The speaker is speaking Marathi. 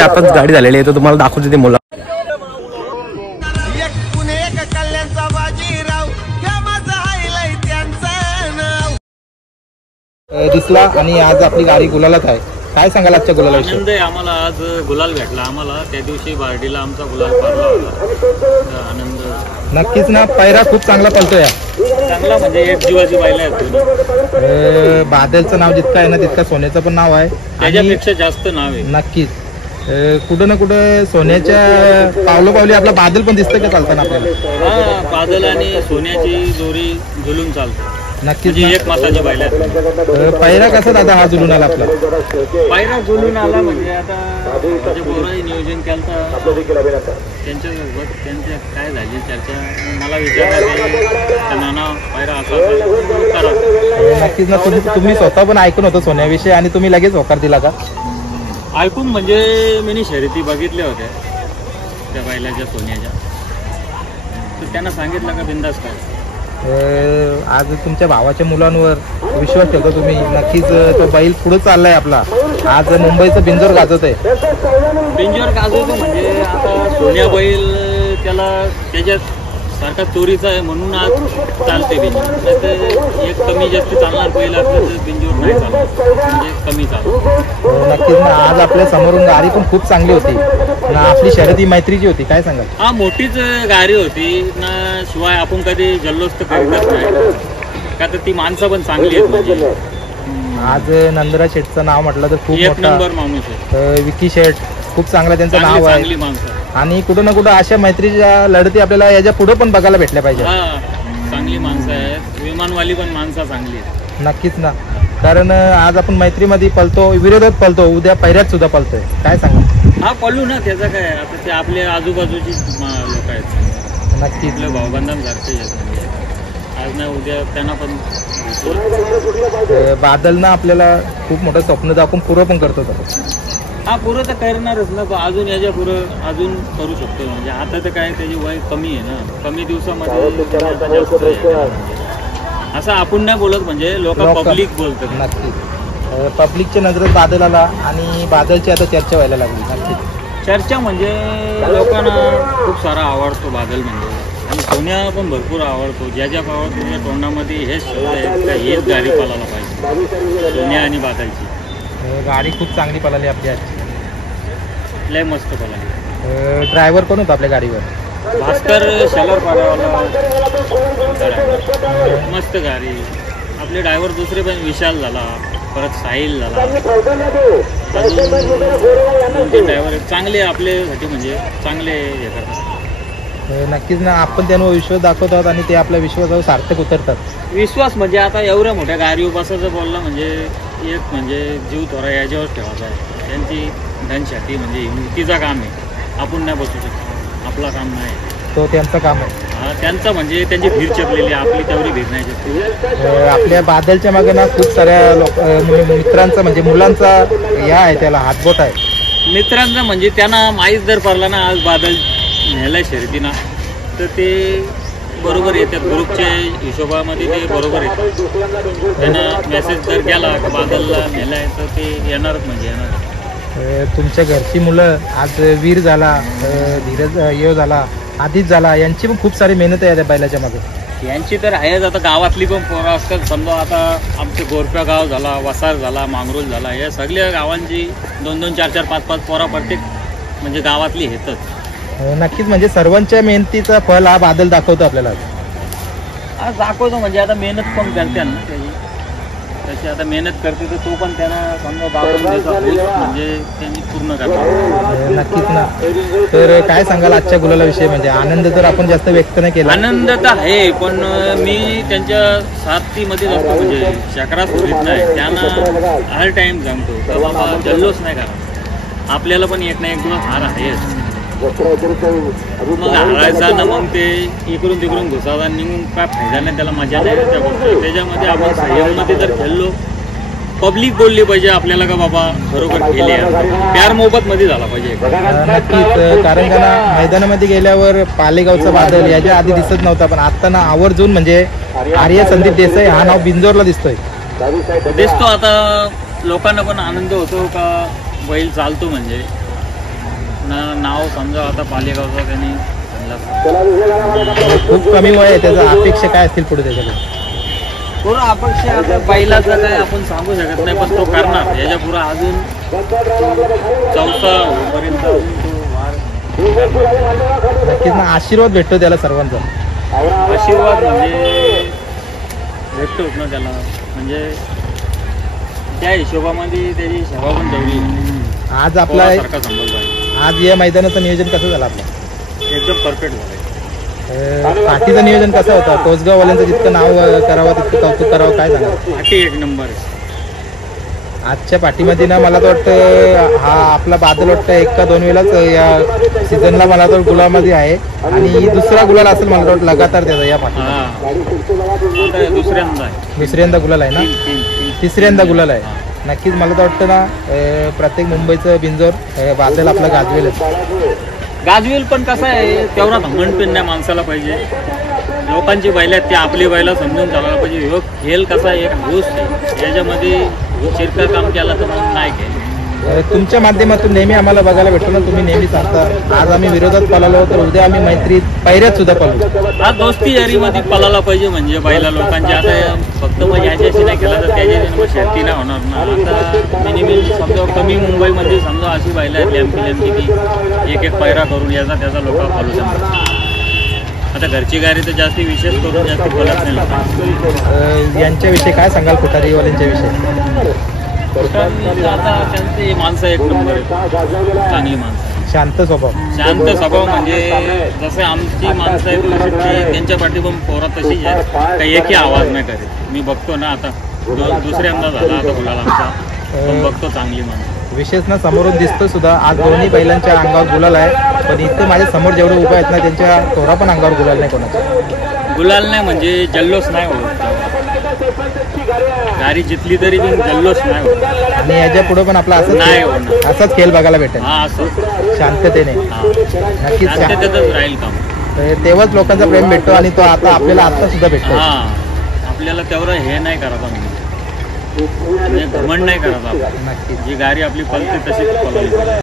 आताच गाडी झालेली आहे तर तुम्हाला दाखवते ते मुलं दिसला आणि आज आपली गाडी गुलालात आहे. काय सांगाल आजच्या गुलालाविषयी? आनंद आहे आम्हाला. आज गुलाल भेटला आम्हाला. त्या दिवशी बार्डीला आमचा गुलाल पारला होता. आनंद नक्कीच ना. पैरा खूप चांगला पळतोय. चांगला म्हणजे एक जीवाची बैल आहे. बादलचं नाव जितकं आहे ना तितकं सोन्याचं पण नाव आहे. त्याच्यापेक्षा जास्त नाव आहे. नक्कीच कुठं ना कुठं सोन्याच्या पावलोपावली आपला बादल पण दिसतं का चालताना आपल्याला? हा, बादल आणि सोन्याची जोरी झुलून चालते. नक्कीच एक मासाची बैल आहे. पैरा कसा दादा हा जुलून आला आपला? पायरा जुलून आला म्हणजे आता माझे पोरंही नियोजन केलं त्यांच्यासोबत त्यांच्या काय झाली चर्चा. मला विचारलं नाना पायरा असा करा. नक्कीच ना. तुम्ही स्वतः पण ऐकून होतं सोन्याविषयी आणि तुम्ही लगेच होकार दिला का? ऐकून म्हणजे मी शर्यती बघितल्या होत्या त्या बैलाच्या सोन्याच्या. तर त्यांना सांगितलं का बिंदास काय. आज तुमच्या भावाच्या मुलांवर विश्वास ठेवतो तुम्ही. नक्कीच तो बैल पुढे चाललाय आपला. आज मुंबईचं बिंजोर गाजत आहे. बिंजोर गाजवतो म्हणजे आता सोन्या बैल त्याला त्याच्यात सारखा चोरीचा आहे म्हणून आज चालते बिंजोर. नाही तर एक कमी जास्त चालणार बैल असलं तर बिंजोर नाही चालणार, म्हणजे कमी चालतो. नक्कीच ना. आज आपल्या समोरून गाडी पण खूप चांगली होती ना. आपली शर्यती मैत्रीची होती. काय सांगाल? हा, मोठीच गाडी होती ना. शिवाय आपण कधी जल्लोष तर करीतच नाही का. तर ती माणसं पण चांगली आहेत. म्हणजे आज नंदरा शेठचं नाव म्हटलं तर खूप एक नंबर माणूस आहे. विकी शेठ खूप चांगलं त्यांचं नाव आहे. चांगली माणसं आणि कुठं ना कुठं अशा मैत्रीच्या लढती आपल्याला याच्या पुढे पण बघायला भेटल्या पाहिजे. हा, चांगली माणसं आहेत. विमानवाली पण माणसं चांगली आहेत. नक्कीच ना. कारण आज आपण मैत्रीमध्ये पळतो, विरोधात पळतो, उद्या पैऱ्यात सुद्धा पळतोय. काय सांगा? हा, पळू ना. त्याचं काय. आता ते आपल्या आजूबाजूची लोक आहेत. नक्कीच आपल्या भाऊबंधांसारखे आहेत. आज नाही उद्या त्यांना पण बादल ना आपल्याला खूप मोठं स्वप्न दाखवून पुरं पण करतो. हा, पुरं तर करणारच ना. अजून याच्या पुरं अजून करू शकतो. म्हणजे आता तर काय त्याची वय कमी आहे ना. कमी दिवसामध्ये असं आपण नाही बोलत. म्हणजे लोक पब्लिक बोलतात. नक्कीच पब्लिकच्या नजरेत बादल आला आणि बादलची आता चर्चा व्हायला लागली. नक्कीच चर्चा म्हणजे लोकांना खूप सारा आवडतो बादल म्हणजे. आणि सोन्या पण भरपूर आवडतो. ज्या आवडतो त्या तोंडामध्ये हेच गाडी पळायला पाहिजे. सोन्या आणि बादलची गाडी खूप चांगली पळाली आपली आज. लय मस्त पळाली. ड्रायव्हर कोण होता आपल्या गाडीवर? भास्कर शेलर पाड्यावाला. मस्त गाडी. आपले ड्रायव्हर दुसरे पण विशाल झाला, परत साहिल झाला. ड्रायव्हर चांगले आपल्यासाठी म्हणजे चांगले हे करतात. नक्कीच ना. आपण त्यांवर विश्वास दाखवतात आणि ते आपल्या विश्वासावर सार्थक उतरतात. विश्वास म्हणजे आता एवढ्या मोठ्या गाडी बसायचं बोलला म्हणजे एक म्हणजे जीव थोडा याच्यावर ठेवायचा आहे. त्यांची धनशाती म्हणजे हिमतीचा काम आहे. आपण नाही बसू शकतो. आपला काम नाही. तो त्यांचं काम आहे. त्यांचं म्हणजे त्यांची भीड चपलेली. आपली तेवढी भीड नाही चपली. आपल्या बादलच्या मागे ना खूप साऱ्या मित्रांचा म्हणजे मुलांचा या आहे, त्याला हातबोट आहे. मित्रांचा म्हणजे त्यांना माहीत जर पडला ना आज बादल न्यायला शर्यतीना तर ते बरोबर येतात. ग्रुपच्या हिशोबामध्ये ते बरोबर येतात. त्यांना मेसेज जर गेला की बादलला नेलाय तर ते येणारच म्हणजे येणार. तुमच्या घरची मुलं आज वीर झाला, धीरज यो झाला, आदित झाला, यांची पण खूप सारी मेहनत आहे त्या बैलाच्या मागे. यांची तर आहेच. आता गावातली पण पोरं असतात. समजा आता आमचे गोरप्या गाव झाला, वसार झाला, मांगरोल झाला, या सगळ्या गावांची 2-2, 4-4, 5-5 पोरा प्रत्येक म्हणजे गावातली येतात. नक्कीच. म्हणजे सर्वांच्या मेहनतीचा फळ हा बादल दाखवतो आपल्याला. आज दाखवतो म्हणजे आता मेहनत पण करते ना त्याची. आता मेहनत करते तर तो पण त्यांना समजा दाखवून म्हणजे त्यांनी पूर्ण करणार. नक्कीच ना. तर काय सांगाल आजच्या गुलालाविषयी? म्हणजे आनंद तर आपण जास्त व्यक्त नाही केला. आनंद तर आहे पण मी त्यांच्या साथीमध्ये असतो. म्हणजे चक्रात होत नाही. त्यांना हर टाइम जमतो तर बाबा जल्लोष नाही करा. आपल्याला पण एक ना एक दिवस हार आहेच. मग हारायचा ना मग ते इकडून तिकडून घुसावा निघून काय फायदा नाही. त्याला मजा नाही त्या गोष्टी. त्याच्यामध्ये आपण संयममध्ये जर खेळलो, पब्लिक बोलली पाहिजे आपल्याला का बाबा खरोखर खेळले. प्यार मोहब्बत मध्ये झाला पाहिजे. नक्कीच. कारण त्यांना मैदानामध्ये गेल्यावर पालेगावचा बादल याच्या आधी दिसत नव्हता, पण आता ना आवर्जून म्हणजे आर्य संदीप देसाई हा नाव बिंजोरला दिसतोय. दिसतो. आता लोकांना पण आनंद होतो का बैल चालतो म्हणजे नाव समजा आता पालेगावचं त्यांनी आणलं. खूप कमी वय आहे, त्याचा अपेक्षा काय असतील पुढे त्याच्याकडे? पूर्ण अपेक्षा आता बैलाचं काय आपण सांगू शकत नाही, पण तो करणार. याच्या पुढे अजून 4 पर्यंत नक्कीच ना, आशीर्वाद भेटतो त्याला सर्वांचा. आशीर्वाद म्हणजे भेटतोच ना त्याला, म्हणजे त्या हिशोबामध्ये त्याची सेवा पण तेवढी आज आपला सारखा संबंध आहे. आज या मैदानाचं नियोजन कसं झालं आपलं? एकदम परफेक्ट झालं. पाठीचं नियोजन कसं होतं? तोसगाववाल्यांचं जितकं नाव करावं तितकं कौतुक करावं, काय सांगा? पाठी एक नंबर आहे. आजच्या पाठीमध्ये ना मला तर वाटतं हा आपला बादल वाटतं 1 का 2 वेळाच या सीझनला मला तर गुलामध्ये आहे, आणि दुसरा गुलाल असेल मला वाटतं लगातार त्याचा या पाठी. दुसऱ्यांदा गुलाल आहे ना, तिसऱ्यांदा गुलाल आहे. नक्कीच मला तर वाटतं ना प्रत्येक मुंबईचं बिंजोर बादल आपला गाजवेल पण कसं आहे, तेवढा घमंड पण नाही माणसाला पाहिजे. लोकांची बैल आहेत, ती आपली बैला समजून चालायला पाहिजे. ह्यो खेळ कसा एक गोष्ट आहे, याच्यामध्ये चिरका काम केला तर मग नाही केलं. तुमच्या माध्यमातून नेहमी आम्हाला बघायला भेटतो ना, तुम्ही नेहमी सांगता आज आम्ही विरोधात पळालो तर उद्या आम्ही मैत्रीत पायऱ्यात सुद्धा पळलो. हा दोस्ती यारीमध्ये पळायला पाहिजे, म्हणजे बैला लोकांची. आता फक्त मग ह्याच्याशी नाही केला तर त्याच्या शर्ती नाही होणार ना. आता मिनिमम समजा कमी मुंबईमध्ये समजा अशी बैला आहेत लॅम्पी की एक पायरा करून याचा त्याचा लोक पळू शकतात. आता घरची गाडी तर जास्ती विशेष करून जास्त पळत नाही लोक. यांच्याविषयी काय सांगाल कोठारीवाल्यांच्या विषयी? आता त्यांची माणसं एक नंबर आहे, चांगली माणसं, शांत स्वभाव. शांत स्वभाव. म्हणजे जसं आमची माणसं आहेत त्यांच्या पाठी पण पोरा तशीच आहे, काही एकही आवाज नाही करीत. मी बघतो ना, आता दुसऱ्यांदा झाला आता गुलाल आमचा, पण बघतो चांगली माणसं. विशेष ना समोरून दिसतो सुद्धा, आज दोन्ही बैलांच्या अंगावर गुलाल आहे, पण इथं माझ्या समोर जेवढे उभे आहेत ना त्यांच्या थोडा पण अंगावर गुलाल नाही कोणाचा. गुलाल नाही म्हणजे जल्लोष नाही होत. गाडी जितली तरी पण जल्लोष नाही होत, आणि याच्या पुढे पण आपला असाच खेळ बघायला भेटेल. हा असं शांततेने. नक्कीच शांततेतच राहील काम. तेव्हाच लोकांचा प्रेम भेटतो, आणि तो आता सुद्धा भेटतो. हा आपल्याला तेवढं हे नाही करायचं, म्हणजे घमंड नाही करायचं. नक्की जी गाडी आपली पळते तशीच पळाली.